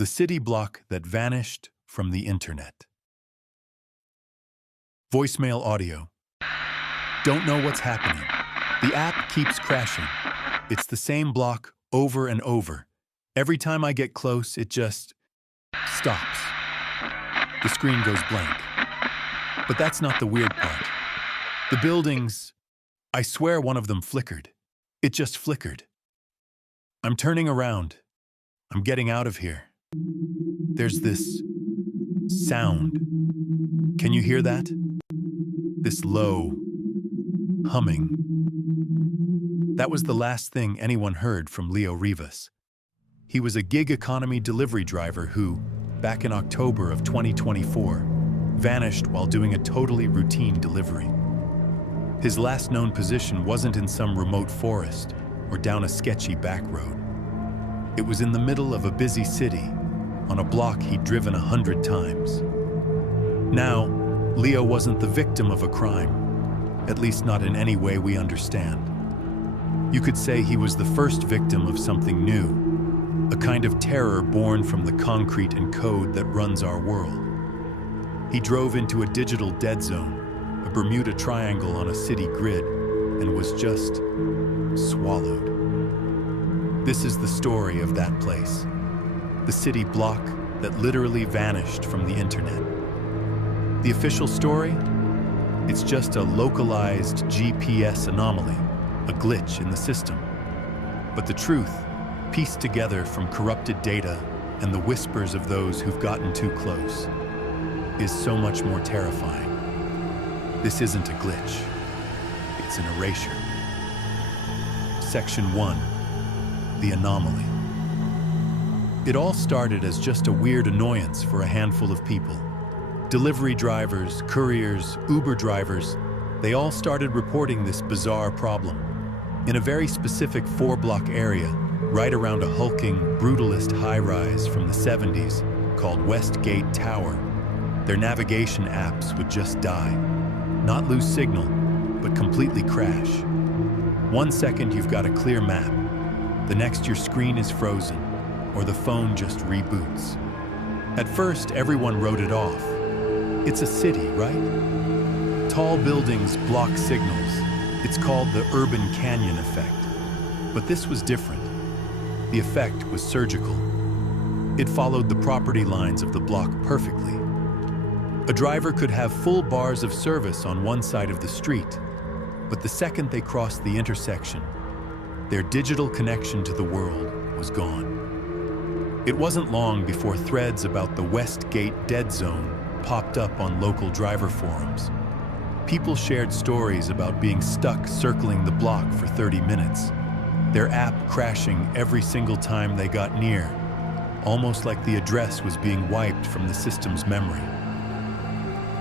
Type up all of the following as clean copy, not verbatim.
The city block that vanished from the internet. Voicemail audio. Don't know what's happening. The app keeps crashing. It's the same block over and over. Every time I get close, it just stops. The screen goes blank. But that's not the weird part. The buildings, I swear one of them flickered. It just flickered. I'm turning around. I'm getting out of here. There's this sound. Can you hear that? This low humming. That was the last thing anyone heard from Leo Rivas. He was a gig economy delivery driver who, back in October of 2024, vanished while doing a totally routine delivery. His last known position wasn't in some remote forest or down a sketchy back road. It was in the middle of a busy city, on a block he'd driven 100 times. Now, Leo wasn't the victim of a crime, at least not in any way we understand. You could say he was the first victim of something new, a kind of terror born from the concrete and code that runs our world. He drove into a digital dead zone, a Bermuda Triangle on a city grid, and was just swallowed. This is the story of that place, the city block that literally vanished from the internet. The official story? It's just a localized GPS anomaly, a glitch in the system. But the truth, pieced together from corrupted data and the whispers of those who've gotten too close, is so much more terrifying. This isn't a glitch. It's an erasure. Section 1. The anomaly. It all started as just a weird annoyance for a handful of people. Delivery drivers, couriers, Uber drivers, they all started reporting this bizarre problem. In a very specific 4-block area, right around a hulking, brutalist high-rise from the 70s called Westgate Tower, their navigation apps would just die. Not lose signal, but completely crash. 1 second you've got a clear map. The next your screen is frozen, or the phone just reboots. At first, everyone wrote it off. It's a city, right? Tall buildings block signals. It's called the urban canyon effect. But this was different. The effect was surgical. It followed the property lines of the block perfectly. A driver could have full bars of service on one side of the street, but the second they crossed the intersection, their digital connection to the world was gone. It wasn't long before threads about the Westgate Dead Zone popped up on local driver forums. People shared stories about being stuck circling the block for 30 minutes, their app crashing every single time they got near, almost like the address was being wiped from the system's memory.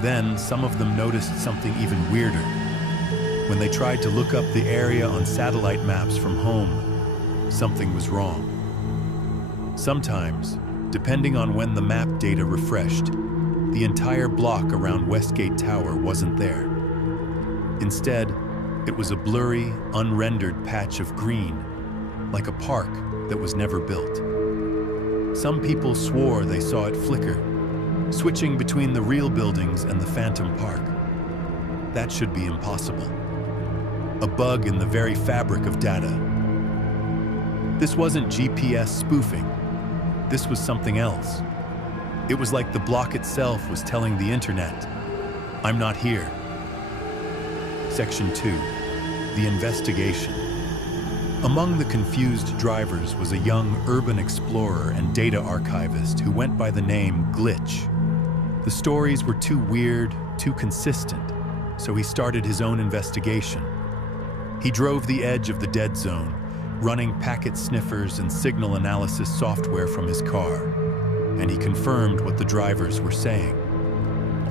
Then, some of them noticed something even weirder. When they tried to look up the area on satellite maps from home, something was wrong. Sometimes, depending on when the map data refreshed, the entire block around Westgate Tower wasn't there. Instead, it was a blurry, unrendered patch of green, like a park that was never built. Some people swore they saw it flicker, switching between the real buildings and the phantom park. That should be impossible. A bug in the very fabric of data. This wasn't GPS spoofing. This was something else. It was like the block itself was telling the internet, "I'm not here." Section 2. The investigation. Among the confused drivers was a young urban explorer and data archivist who went by the name Glitch. The stories were too weird, too consistent, so he started his own investigation. He drove the edge of the dead zone, running packet sniffers and signal analysis software from his car, and he confirmed what the drivers were saying.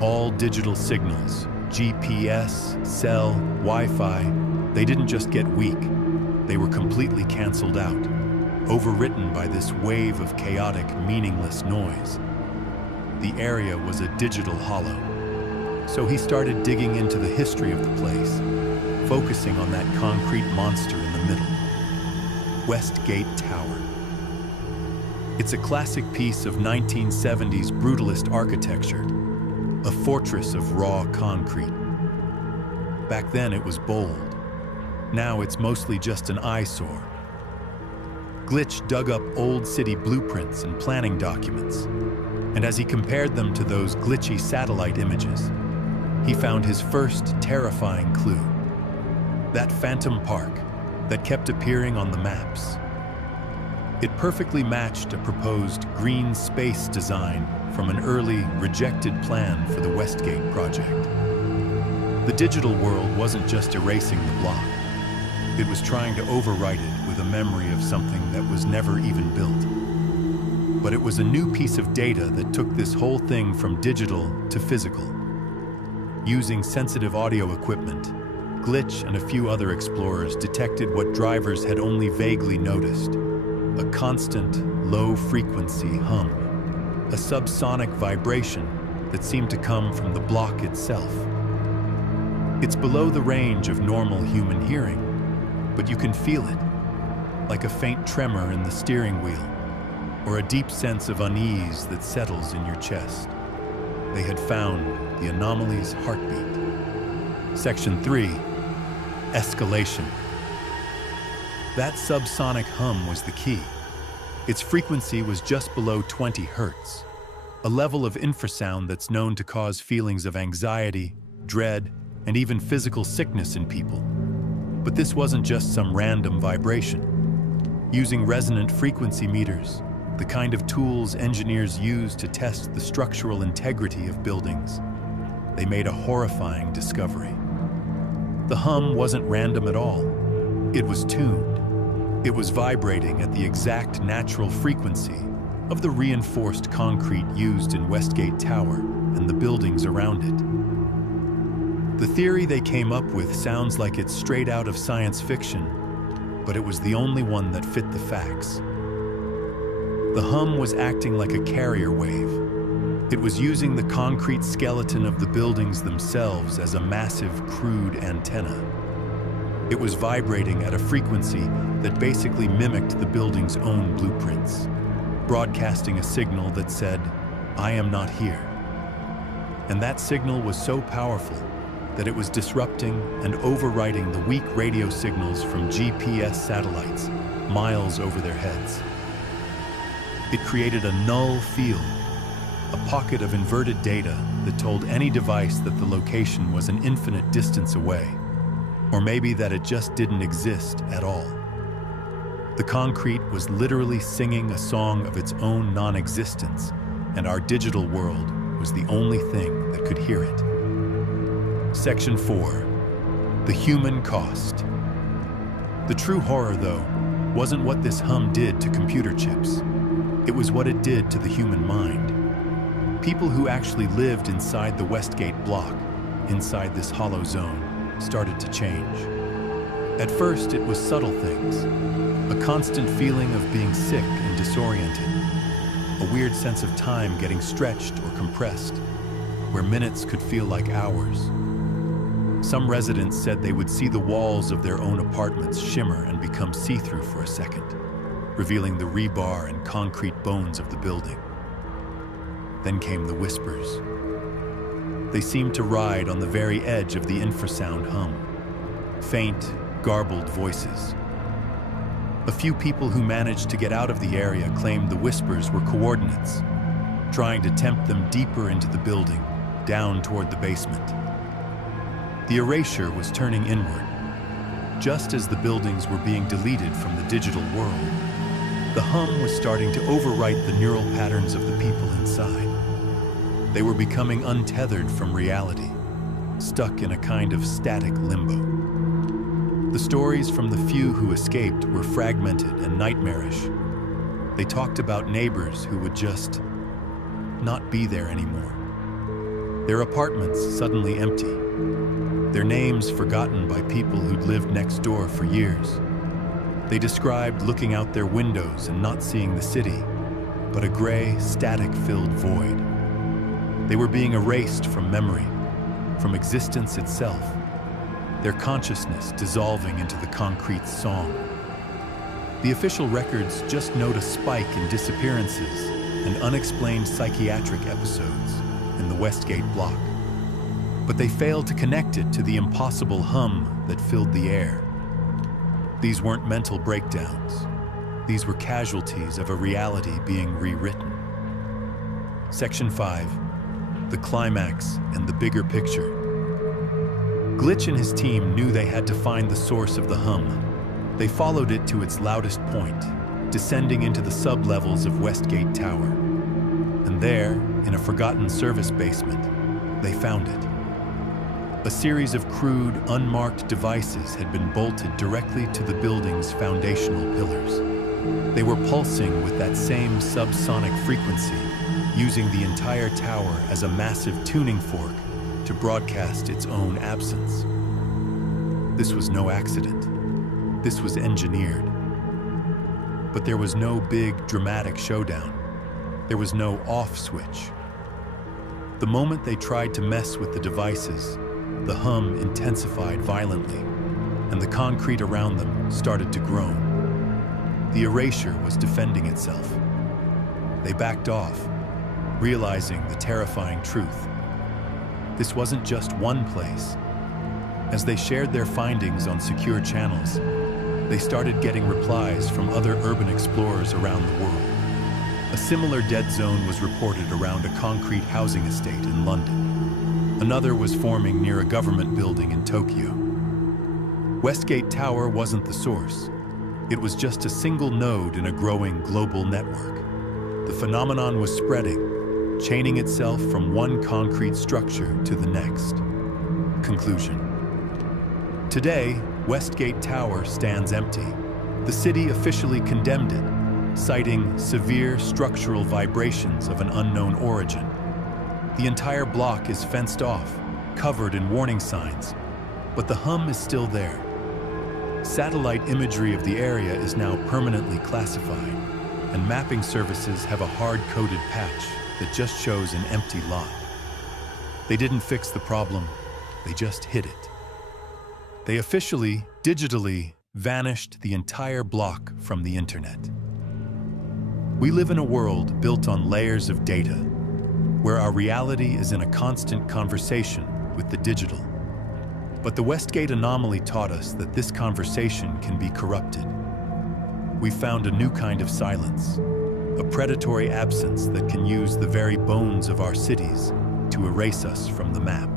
All digital signals, GPS, cell, Wi-Fi, they didn't just get weak, they were completely canceled out, overwritten by this wave of chaotic, meaningless noise. The area was a digital hollow. So he started digging into the history of the place, focusing on that concrete monster in the middle, Westgate Tower. It's a classic piece of 1970s brutalist architecture, a fortress of raw concrete. Back then it was bold. Now it's mostly just an eyesore. Glitch dug up old city blueprints and planning documents, and as he compared them to those glitchy satellite images, he found his first terrifying clue. That phantom park that kept appearing on the maps. It perfectly matched a proposed green space design from an early, rejected plan for the Westgate project. The digital world wasn't just erasing the block. It was trying to overwrite it with a memory of something that was never even built. But it was a new piece of data that took this whole thing from digital to physical. Using sensitive audio equipment, Glitch and a few other explorers detected what drivers had only vaguely noticed: a constant, low-frequency hum, a subsonic vibration that seemed to come from the block itself. It's below the range of normal human hearing, but you can feel it, like a faint tremor in the steering wheel, or a deep sense of unease that settles in your chest. They had found the anomaly's heartbeat. Section 3, Escalation. That subsonic hum was the key. Its frequency was just below 20 hertz, a level of infrasound that's known to cause feelings of anxiety, dread, and even physical sickness in people. But this wasn't just some random vibration. Using resonant frequency meters, the kind of tools engineers use to test the structural integrity of buildings, they made a horrifying discovery. The hum wasn't random at all. It was tuned. It was vibrating at the exact natural frequency of the reinforced concrete used in Westgate Tower and the buildings around it. The theory they came up with sounds like it's straight out of science fiction, but it was the only one that fit the facts. The hum was acting like a carrier wave. It was using the concrete skeleton of the buildings themselves as a massive, crude antenna. It was vibrating at a frequency that basically mimicked the building's own blueprints, broadcasting a signal that said, "I am not here." And that signal was so powerful that it was disrupting and overriding the weak radio signals from GPS satellites miles over their heads. It created a null field, a pocket of inverted data that told any device that the location was an infinite distance away, or maybe that it just didn't exist at all. The concrete was literally singing a song of its own non-existence, and our digital world was the only thing that could hear it. Section 4, The Human Cost. The true horror, though, wasn't what this hum did to computer chips. It was what it did to the human mind. People who actually lived inside the Westgate block, inside this hollow zone, started to change. At first, it was subtle things, a constant feeling of being sick and disoriented, a weird sense of time getting stretched or compressed, where minutes could feel like hours. Some residents said they would see the walls of their own apartments shimmer and become see-through for a second, revealing the rebar and concrete bones of the building. Then came the whispers. They seemed to ride on the very edge of the infrasound hum. Faint, garbled voices. A few people who managed to get out of the area claimed the whispers were coordinates, trying to tempt them deeper into the building, down toward the basement. The erasure was turning inward. Just as the buildings were being deleted from the digital world, the hum was starting to overwrite the neural patterns of the people inside. They were becoming untethered from reality, stuck in a kind of static limbo. The stories from the few who escaped were fragmented and nightmarish. They talked about neighbors who would just not be there anymore. Their apartments suddenly empty, their names forgotten by people who'd lived next door for years. They described looking out their windows and not seeing the city, but a gray, static-filled void. They were being erased from memory, from existence itself, their consciousness dissolving into the concrete song. The official records just note a spike in disappearances and unexplained psychiatric episodes in the Westgate block. But they failed to connect it to the impossible hum that filled the air. These weren't mental breakdowns. These were casualties of a reality being rewritten. Section 5. The climax and the bigger picture. Glitch and his team knew they had to find the source of the hum. They followed it to its loudest point, descending into the sub-levels of Westgate Tower. And there, in a forgotten service basement, they found it. A series of crude, unmarked devices had been bolted directly to the building's foundational pillars. They were pulsing with that same subsonic frequency, using the entire tower as a massive tuning fork to broadcast its own absence. This was no accident. This was engineered. But there was no big, dramatic showdown. There was no off switch. The moment they tried to mess with the devices, the hum intensified violently, and the concrete around them started to groan. The erasure was defending itself. They backed off, realizing the terrifying truth. This wasn't just one place. As they shared their findings on secure channels, they started getting replies from other urban explorers around the world. A similar dead zone was reported around a concrete housing estate in London. Another was forming near a government building in Tokyo. Westgate Tower wasn't the source. It was just a single node in a growing global network. The phenomenon was spreading, chaining itself from one concrete structure to the next. Conclusion. Today, Westgate Tower stands empty. The city officially condemned it, citing severe structural vibrations of an unknown origin. The entire block is fenced off, covered in warning signs, but the hum is still there. Satellite imagery of the area is now permanently classified, and mapping services have a hard-coded patch that just shows an empty lot. They didn't fix the problem, they just hid it. They officially, digitally, vanished the entire block from the internet. We live in a world built on layers of data, where our reality is in a constant conversation with the digital. But the Westgate anomaly taught us that this conversation can be corrupted. We found a new kind of silence, a predatory absence that can use the very bones of our cities to erase us from the map.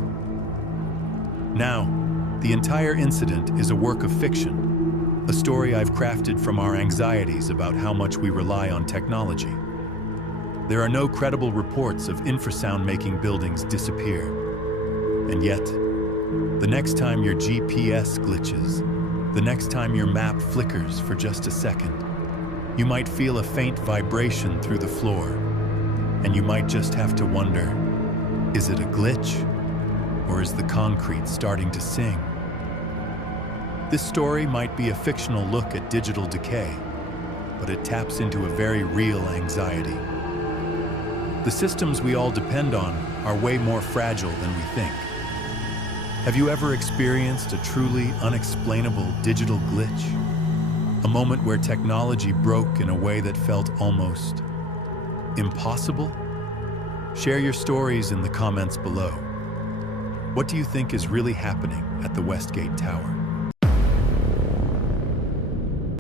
Now, the entire incident is a work of fiction, a story I've crafted from our anxieties about how much we rely on technology. There are no credible reports of infrasound-making buildings disappear. And yet, the next time your GPS glitches, the next time your map flickers for just a second, you might feel a faint vibration through the floor, and you might just have to wonder, is it a glitch, or is the concrete starting to sing? This story might be a fictional look at digital decay, but it taps into a very real anxiety. The systems we all depend on are way more fragile than we think. Have you ever experienced a truly unexplainable digital glitch? A moment where technology broke in a way that felt almost impossible? Share your stories in the comments below. What do you think is really happening at the Westgate Tower?